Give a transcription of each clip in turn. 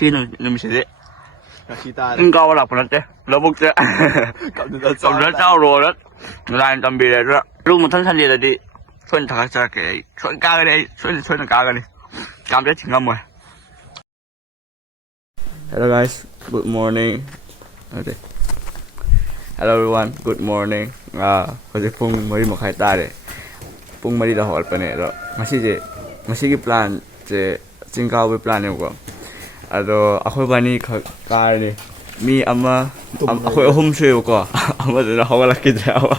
taxi namisize in gawa la panate labuk je kamda chao ro rat line tambi le ra lu mun than le di chon ta cha ke chon ka ga chon ka ga ni kam je thingam mo Hello guys, good morning. Okay. Hello everyone, good morning. Kasi pung mari mo khai ta de. Pung mari da hol pa ne ro. Masi ki plan je Jingkao be plan ne ko. Ado akhoi bani ka ni mi ama akhoi hom sui ko. Ama da hawala ki jawa.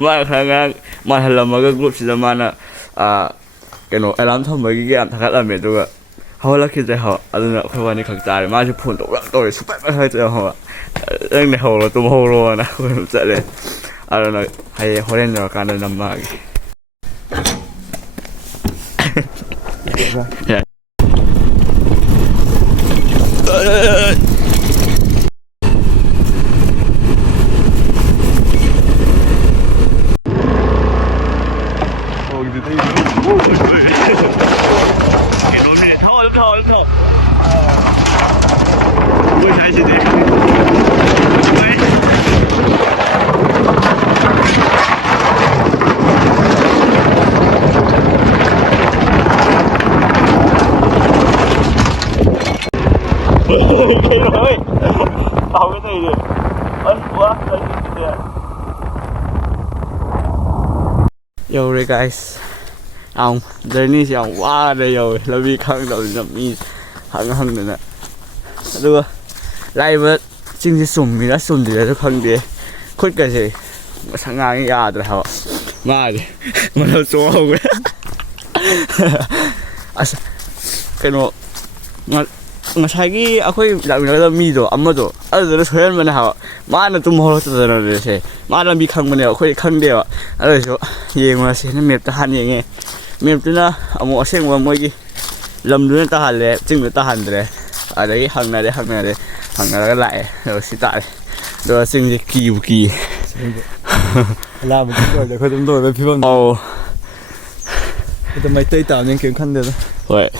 Ma khanga ma halama ga group si zamana keno alarm thom ba gi am thakat la me do ga hawala ki jawa. Ado na akhoi bani khak ta de ma ji phone to to super ba ha ja hawa. Ang ne holo to holo na ko sa le. Ado na hai horen ro ka na namma gi. Yeah. Okay rồi. Tao cái này đi. Ấn quá, ấn kìa. Yo guys. Đây ni xiang quá đây rồi, là vì khang đầu nằm mi hăng nữa nè. Được. Lại vợ chính thì sum mi đã sum thì đã khang đi. Khuất cái gì? Mà sang ngang ya rồi hả? Mà đi. Mà nó số hậu cái. Cái nó Masagi ako'y laging mido amado ado soyan man ha maana tum holo ta na de se maana bi khang man ako'y khang de wa ado so yeng ma se na map ta han yeng map tu na amo aseng wa moi gi lam du na ta han le jing du ta han de ada gi hang na de ga lại rồi si ta do sing ji ki la bu ko de ko dum do be pi bom oh ta mai tai ta nen ken khan de rồi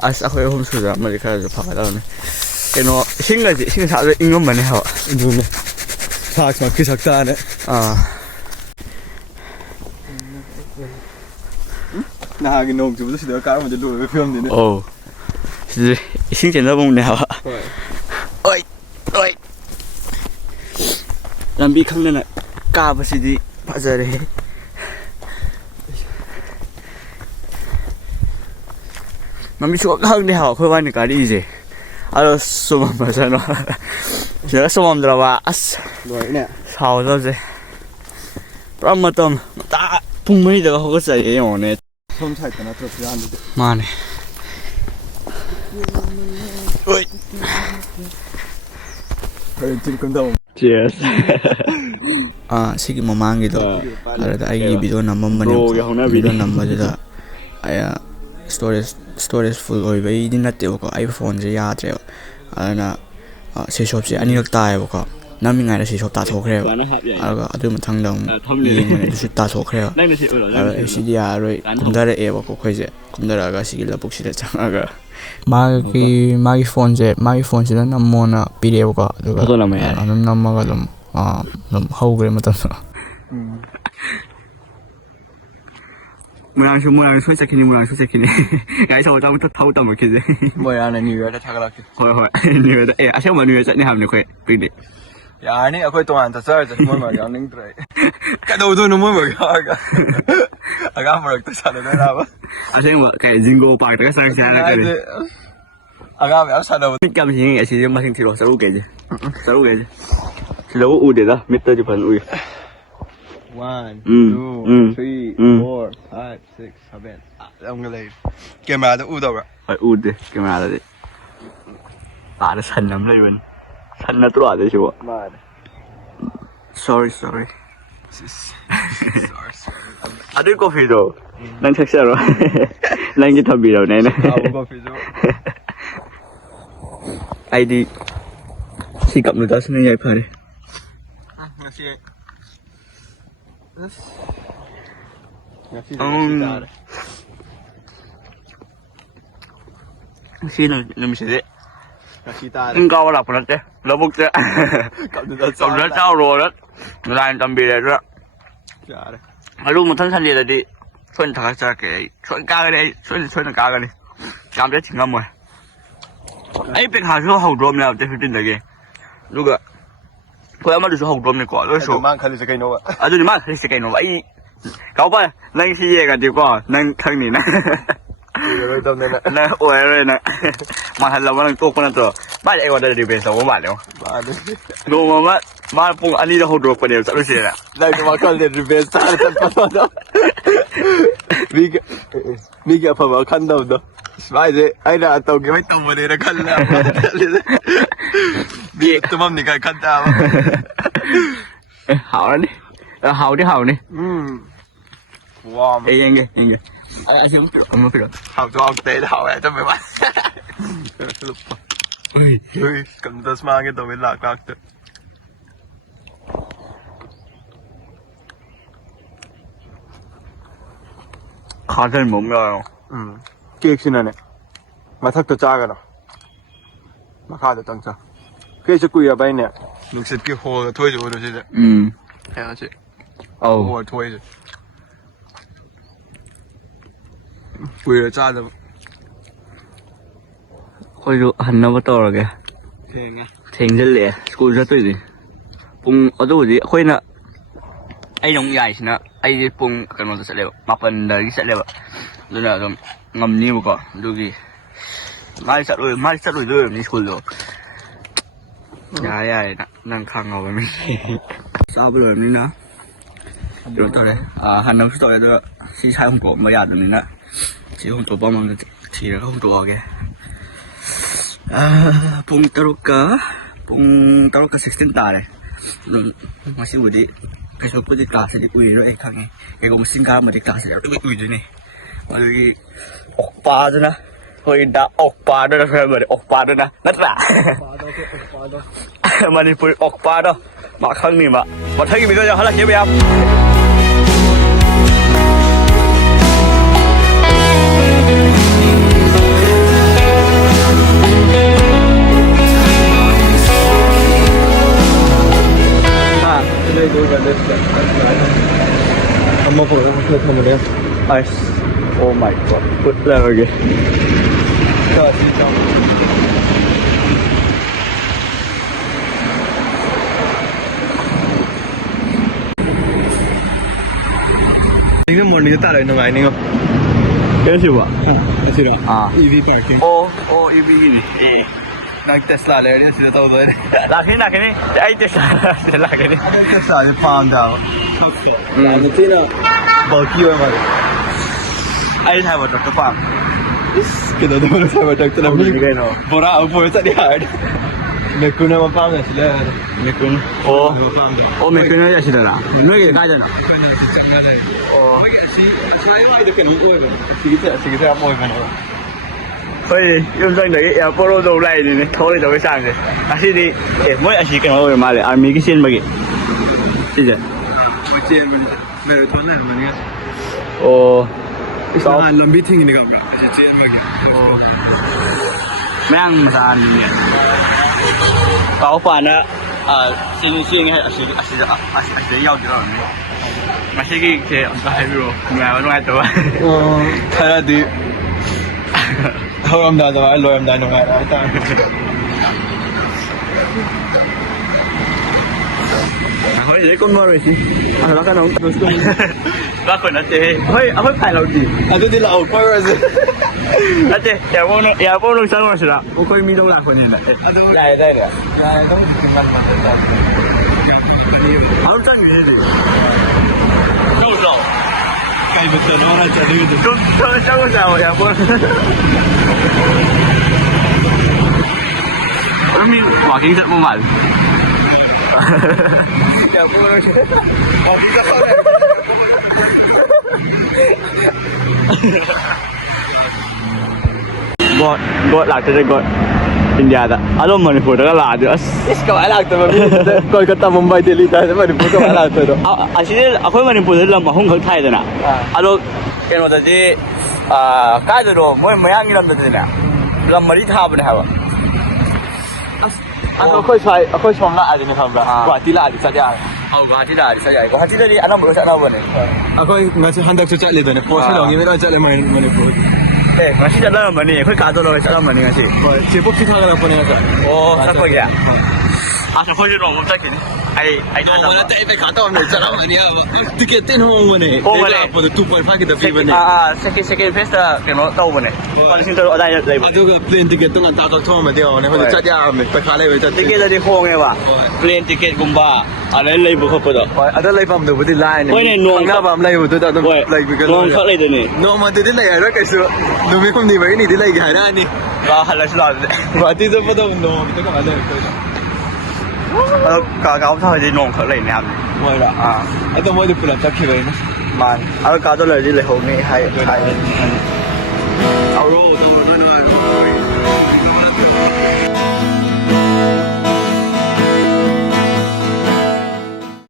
ako'y home suda malika jo pakalaw ne keno singaji sa ingom man ha dum sak ma ki sakta ne na gi nom ju sida ka ma de lo film ni ne oh sing chen da bong ne ha oi lambi khang na ka ba sidi phajare Mami suka hang ni hao khoi wan ka ri je alo sumam ba sa no je sumam dra wa as loi ne sao zo je pramatom ta pung mai da ho ga sai ye yo ne som sai ta na to pi an de ma ne oi hai tin kon da cheers sigi mamang gi do ara da ai video namam mane video namma da aya storage full oi bai din na te ko iPhone je ya tre ana se shop se ani lak ta ba ko nami ngai na se shop ta thokre aga adu mathang dang yeng mane su ta thokre ara HDR roi kumdara e ba ko khoi je kumdara ga sigi la buk si da chang aga magi phone se na namona pire ko adu ga nam ma ga dum hau gre matam Mulang so sekini Guys, aku tahu tahu ke je. Moya na New Year ta thakala ke. Hoi New Year asal ma New Year ni hamne khoi pinde. Ya ni akoi toan ta sar mo ma yang ning trai. Ka do do no mo ga. Aga marak ta sala na ba. Asal ma kai Jingo Park ta sang sa la ke. Aga ba sa da ni kam hin asi ma hin thiro saru ke je. Lo u de da meter je pan u. 1 2 3 4 5 6 7 ông cái này camera đã u đâu rồi phải u đi camera đấy nó sần lắm luôn sần nó to đấy chứ sorry à đây coffee rồi đang check rồi đang cái thằng bị đầu này ai đi si cặp người ta xin nhảy phải đi 시는 냄새지. 시다. 인가와라 보냈대. 러북제. 깜짝 짜오로. 라인 담비래라. 잘해. 알로 못한 산리다디. 손 다가자게. 손 까가래. 손은 까가래. 감자 팅가 뭐. 아이 백 하쇼 하고 드럼이야. 대표진에게. 누가 그야말로 저 하고 드럼이 거. 그래서 만 칼리스 개노. 아주 만 칼리스 개노. 이 가봐. 난 시예가 되고 난 강니나. 이거를 담내나. 나 오해래나. 마할라만 또 거나도 빨리 이거 다 리베서 뭐 말이요. 맞네. 너무만 말뽕 아니라 하고 드럼이요. 자르시라. 나도 막 칼리 리베스 잘했다 빠다. 미가 봐봐 간다우다. 맞아. 아이라 또게 왜 또뭐래라 칼라. 미 또맘니까 간다. hảo đi hảo đi wow ê nghe ai xuống không có được hảo cho ông tê hảo vậy cho mày bắt ui cầm tas mang cái tao mới lạc được khó thân mồm rồi kia xin này mà thắc tao cha cái nào mà khai được tăng cha kia sẽ quỳ ở bên nè lúc xịt cái hồ thôi rồi rồi chứ hay là chị hồ thôi rồi quỳ ở cha rồi khôi rụ hẳn nó bắt to rồi kìa thèn rất lẹ school rất tuyệt gì pung ở đâu gì khôi nè ai giống dài nè ai pung cái nó sẽ lẹ mà phần đấy sẽ lẹ rồi là ngầm như một cỏ đôi gì mai sẽ đuổi rồi đi school rồi 야야 난 강하고 미 싸불어 니나 요토래 아 한남 수도에도 시차용 거 뭐야 되나 지금 또 보면 뒤를 하고 도와게 아 뽕따로까 16 달에 masih udah besok pun di kelas di kuih rồi anh cái công sinh ca mà di kelas rồi tôi kuih này lagi okpa rồi na hồi đã okpa đó là phải gọi okpa đó na nát ra Manipur okpa đó mà khăng này mà thấy mình giờ là kiếm em đây tôi gần đây không có không có đấy Ice oh my god put there again rồi xin chào 이거 뭐 니가 따라 있는 거 아니에요? 괜찮아 아시라 아 EV parking 오 EV 예 난 테슬라 레디 진짜 또 너네 라케나 케네 아이 테슬라 라케네 테슬라 파운다 나는 티나 버키와 말 ai thay vào trật phạm cái đó tôi sai vào trật là mình cái nó bora ở bora sẽ đi hỏi mẹ cô nào mà phang này là mẹ cô ô mẹ cô nói là gì đó nói cái cái đó ô sai vai được cái núi rồi chỉ sẽ mồi mà nó thôi用这个也不如都来的头里都会上的但是的mỗi anh chỉ cần ở mà lại army cái xin mà cái gì vậy mà trên mẹ thốn này mà nghe ô sao làm biết thình này không chỉ trên mà cái mấy anh mà sao này có phần á xin cái sẽ giao cho mà sẽ cái cái rồi ngày mai tôi thay ra đi thôi đã rồi lôi đã nó ngay đó ta thôi để con mơ rồi chị nó cái nó bác còn nói thế thôi phải làm gì tôi đi lẩu qua rồi gì nói thế nhà vô nó sao mà sửa ô coi mi đâu làm cái này này đây nè này nó áo chân gì đấy đâu rồi cái vật nó là chả đi được tôi sao sao nhà vô mi quả kính rất mong mỏi nhà vô nó God lạc tới đây God India đó alo Manipur đó là được các bạn lạc tới mà coi cái tầm Mumbai Delhi tới mà Manipur các bạn lạc tới đó 사실 아까 Manipur là mà không có thay được nè alo cái nó là gì cái đó rồi mỗi mấy anh làm được thế nè เรามาที่ท่าบนนะครับ akwai shawara a cikin hamba gwati la a cikin jihar เอากว่าที่ได้ใช่ใหญ่กว่าที่ได้อันนั้นบ่ใช่อันนั้นบ่เนี่ย akwai masu handak su cale da ne ko sai da wani mai cale mai mai ko เอ๊ะมาที่จะเริ่มมานี่ค่อยกาตัวเราจะเริ่มมานี่สิ ce ko fita ga ko ne haka โอ้สักคนอ่ะอาสักคนจะลงผมจะกินไอ้ตัวนั้น wala ta ibe ka ta mai cala mai ya ticket tin ho wani ko da 2.5 da fi bane second phase เป็นรถตู้บ่เนี่ยตอนนี้ตัวได้เลย aduga plane ticket tun an ta to to ma de wani ko da chat ya mai ta kale wai ta ติเกตได้โค้งไงวะเพลนติเกตกุมบ้าอันนั้นเลยบ่ครบตัว ada lai fam da budi line โอ้ยเนี่ยนวง na bam lai wudu da lai bi ga นวงเขาเลยตัวนี้ no ma de lai ra kai su no me kom ni bai ni de lai ga na ni ก็ฮัลโหลสลอด gwati da fa da no to ka da ko แล้วก็เขาเท่าที่นวงเขาเลยนะครับ wai ra ai to mo de pula ta ki bai na มันแล้วก็ตัวเลยที่เลยโหนี่ให้ เอาโรต้องรู้น้อย